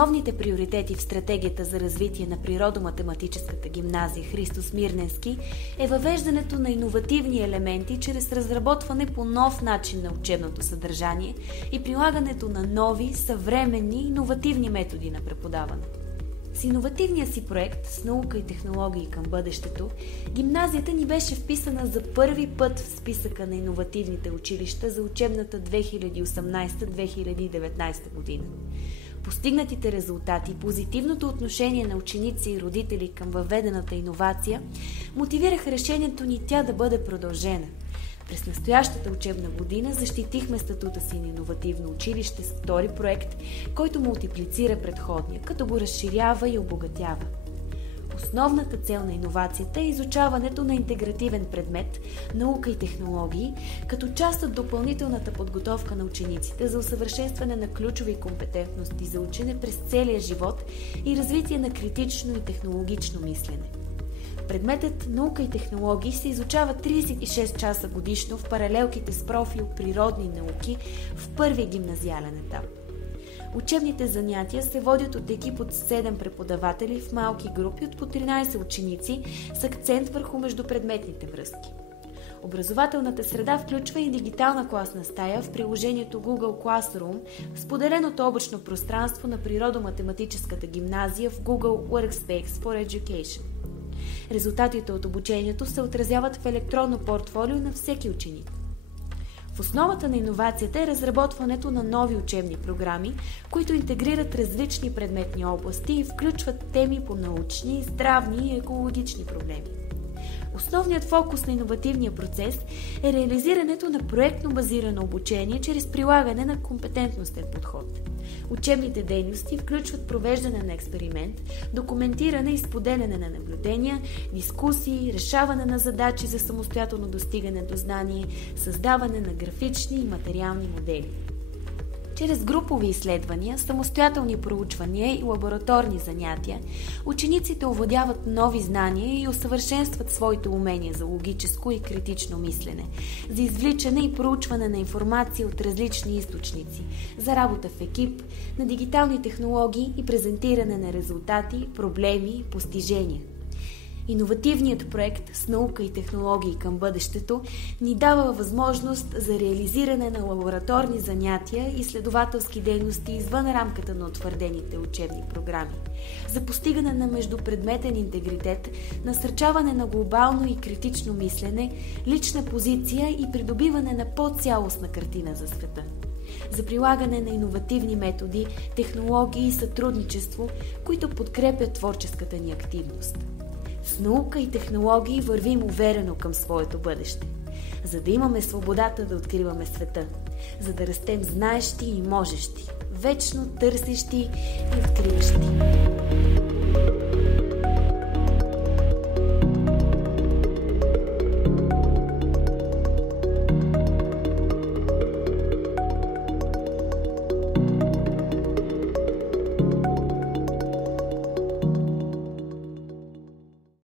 основните приоритети в стратегията за развитие на природо-математическата гимназия Христо Смирненски е въвеждането на иновативни елементи чрез разработване по нов начин на учебното съдържание и прилагането на нови, съвременни, иновативни методи на преподаване. С иновативния си проект с наука и технологии към бъдещето, гимназията ни беше вписана за първи път в списъка на иновативните училища за учебната 2018-2019 година. Постигнатите резултати, позитивното отношение на ученици и родители към въведената иновация мотивираха решението ни тя да бъде продължена. През настоящата учебна година защитихме статута си на иновативно училище с втори проект, който мултиплицира предходния, като го разширява и обогатява. Основната цел на иновацията е изучаването на интегративен предмет наука и технологии, като част от допълнителната подготовка на учениците за усъвършенстване на ключови компетентности за учене през целия живот и развитие на критично и технологично мислене. Предметът наука и технологии се изучава 36 часа годишно в паралелките с профил природни науки в първия гимназиален етап. Учебните занятия се водят от екип от 7 преподаватели в малки групи от по 13 ученици с акцент върху междупредметните връзки. Образователната среда включва и дигитална класна стая в приложението Google Classroom, споделеното облачно пространство на природо-математическата гимназия в Google Workspace for Education. Резултатите от обучението се отразяват в електронно портфолио на всеки ученик. В основата на иновацията е разработването на нови учебни програми, които интегрират различни предметни области и включват теми по научни, здравни и екологични проблеми. Основният фокус на иновативния процес е реализирането на проектно базирано обучение чрез прилагане на компетентностен подход. Учебните дейности включват провеждане на експеримент, документиране и споделяне на наблюдения, дискусии, решаване на задачи за самостоятелно достигане до знание, създаване на графични и материални модели. Чрез групови изследвания, самостоятелни проучвания и лабораторни занятия, учениците овладяват нови знания и усъвършенстват своите умения за логическо и критично мислене, за извличане и проучване на информация от различни източници, за работа в екип, на дигитални технологии и презентиране на резултати, проблеми и постижения. Иновативният проект с наука и технологии към бъдещето ни дава възможност за реализиране на лабораторни занятия и изследователски дейности извън рамката на утвърдените учебни програми, за постигане на междупредметен интегритет, насърчаване на глобално и критично мислене, лична позиция и придобиване на по-цялостна картина за света, за прилагане на иновативни методи, технологии и сътрудничество, които подкрепят творческата ни активност. С наука и технологии вървим уверено към своето бъдеще, за да имаме свободата да откриваме света, за да растем знаещи и можещи, вечно търсещи и откриващи.